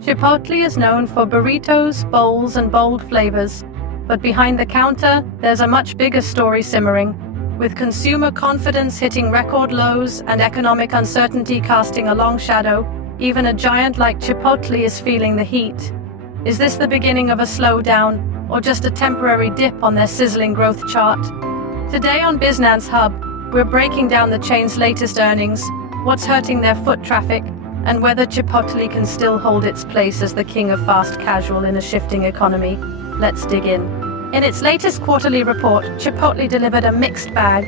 Chipotle is known for burritos, bowls, and bold flavors, but behind the counter, there's a much bigger story simmering. With consumer confidence hitting record lows and economic uncertainty casting a long shadow, even a giant like Chipotle is feeling the heat. Is this the beginning of a slowdown, or just a temporary dip on their sizzling growth chart? Today on BizNance Hub, we're breaking down the chain's latest earnings, what's hurting their foot traffic, and whether Chipotle can still hold its place as the king of fast casual in a shifting economy. Let's dig in. In its latest quarterly report, Chipotle delivered a mixed bag.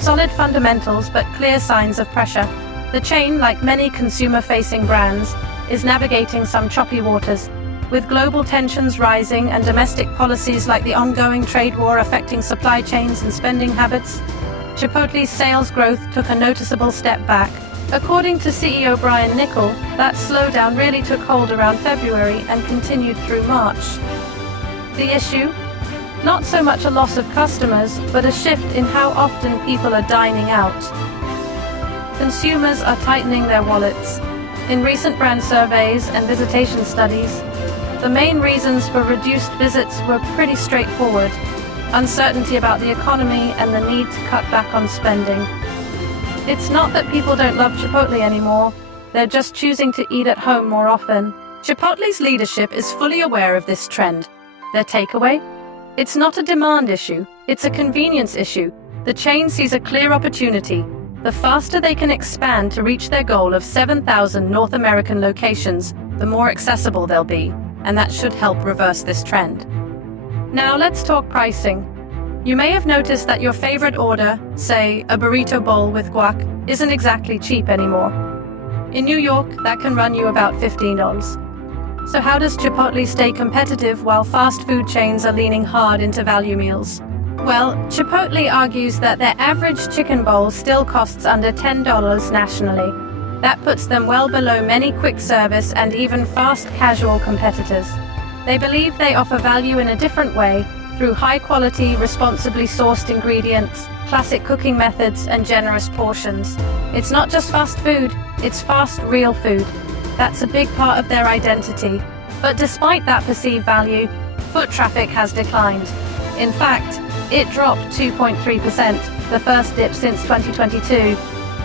Solid fundamentals, but clear signs of pressure. The chain, like many consumer-facing brands, is navigating some choppy waters. With global tensions rising and domestic policies like the ongoing trade war affecting supply chains and spending habits, Chipotle's sales growth took a noticeable step back. According to CEO Brian Niccol, that slowdown really took hold around February and continued through March. The issue? Not so much a loss of customers, but a shift in how often people are dining out. Consumers are tightening their wallets. In recent brand surveys and visitation studies, the main reasons for reduced visits were pretty straightforward: uncertainty about the economy and the need to cut back on spending. It's not that people don't love Chipotle anymore, they're just choosing to eat at home more often. Chipotle's leadership is fully aware of this trend. Their takeaway? It's not a demand issue, it's a convenience issue. The chain sees a clear opportunity. The faster they can expand to reach their goal of 7,000 North American locations, the more accessible they'll be, and that should help reverse this trend. Now let's talk pricing. You may have noticed that your favorite order, say a burrito bowl with guac, isn't exactly cheap anymore. In New York, that can run you about $15. So how does Chipotle stay competitive while fast food chains are leaning hard into value meals? Well, Chipotle argues that their average chicken bowl still costs under $10 nationally. That puts them well below many quick service and even fast casual competitors. They believe they offer value in a different way, through high-quality, responsibly sourced ingredients, classic cooking methods, and generous portions. It's not just fast food, it's fast, real food. That's a big part of their identity. But despite that perceived value, foot traffic has declined. In fact, it dropped 2.3%, the first dip since 2022.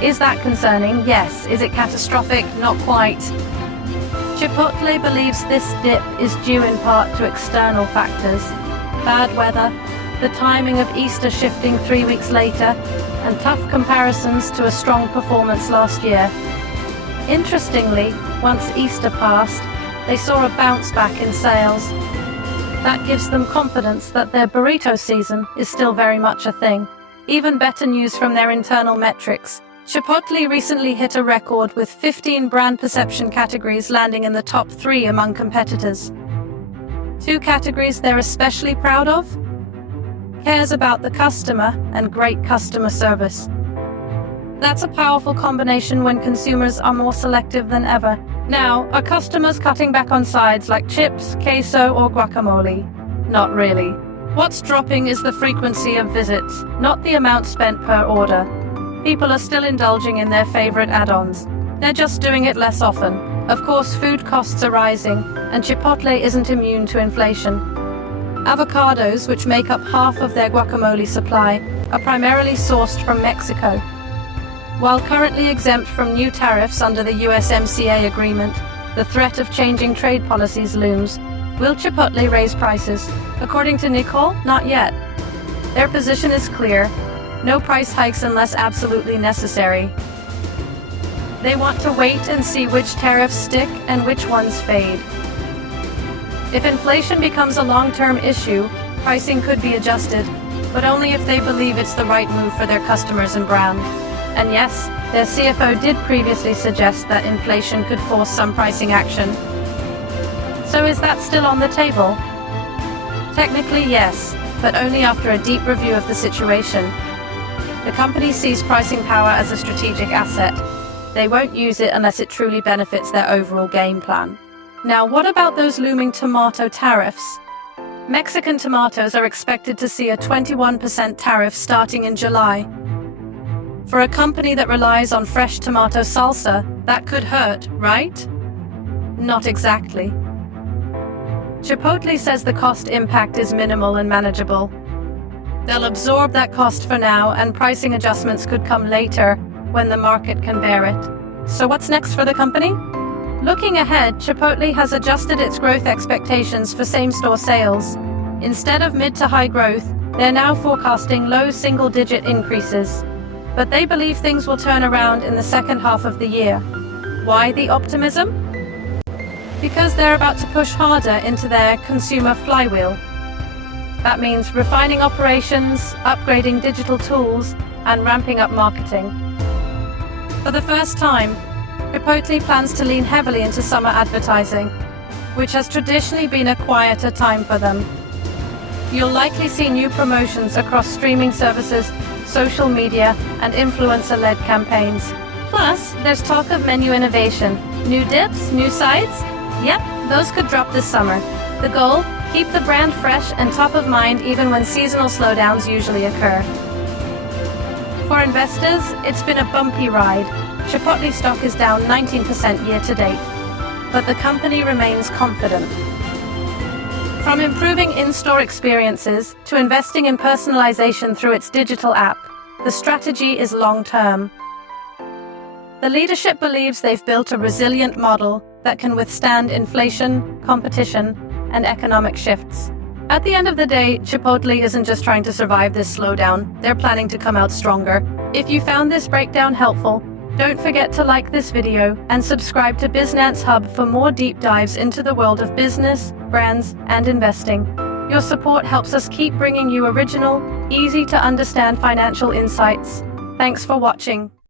Is that concerning? Yes. Is it catastrophic? Not quite. Chipotle believes this dip is due in part to external factors. Bad weather, the timing of Easter shifting 3 weeks later, and tough comparisons to a strong performance last year. Interestingly, once Easter passed, they saw a bounce back in sales. That gives them confidence that their burrito season is still very much a thing. Even better news from their internal metrics. Chipotle recently hit a record with 15 brand perception categories landing in the top 3 among competitors. 2 categories they're especially proud of: cares about the customer and great customer service. That's a powerful combination when consumers are more selective than ever. Now, are customers cutting back on sides like chips, queso, or guacamole? Not really. What's dropping is the frequency of visits, not the amount spent per order. People are still indulging in their favorite add-ons. They're just doing it less often. Of course, food costs are rising, and Chipotle isn't immune to inflation. Avocados, which make up half of their guacamole supply, are primarily sourced from Mexico. While currently exempt from new tariffs under the USMCA agreement, the threat of changing trade policies looms. Will Chipotle raise prices? According to Niccol, not yet. Their position is clear: no price hikes unless absolutely necessary. They want to wait and see which tariffs stick and which ones fade. If inflation becomes a long-term issue, pricing could be adjusted, but only if they believe it's the right move for their customers and brand. And yes, their CFO did previously suggest that inflation could force some pricing action. So is that still on the table? Technically, yes, but only after a deep review of the situation. The company sees pricing power as a strategic asset. They won't use it unless it truly benefits their overall game plan. Now, what about those looming tomato tariffs? Mexican tomatoes are expected to see a 21% tariff starting in July. For a company that relies on fresh tomato salsa, that could hurt, right? Not exactly. Chipotle says the cost impact is minimal and manageable. They'll absorb that cost for now, and pricing adjustments could come later when the market can bear it. So what's next for the company? Looking ahead, Chipotle has adjusted its growth expectations for same-store sales. Instead of mid to high growth, they're now forecasting low single-digit increases. But they believe things will turn around in the second half of the year. Why the optimism? Because they're about to push harder into their consumer flywheel. That means refining operations, upgrading digital tools, and ramping up marketing. For the first time, Chipotle plans to lean heavily into summer advertising, which has traditionally been a quieter time for them. You'll likely see new promotions across streaming services, social media, and influencer-led campaigns. Plus, there's talk of menu innovation. New dips, new sides? Yep, those could drop this summer. The goal? Keep the brand fresh and top of mind even when seasonal slowdowns usually occur. For investors, it's been a bumpy ride. Chipotle stock is down 19% year to date, but the company remains confident. From improving in-store experiences to investing in personalization through its digital app, the strategy is long-term. The leadership believes they've built a resilient model that can withstand inflation, competition, and economic shifts. At the end of the day, Chipotle isn't just trying to survive this slowdown, they're planning to come out stronger. If you found this breakdown helpful, don't forget to like this video and subscribe to BizNance Hub for more deep dives into the world of business, brands, and investing. Your support helps us keep bringing you original, easy to understand financial insights. Thanks for watching.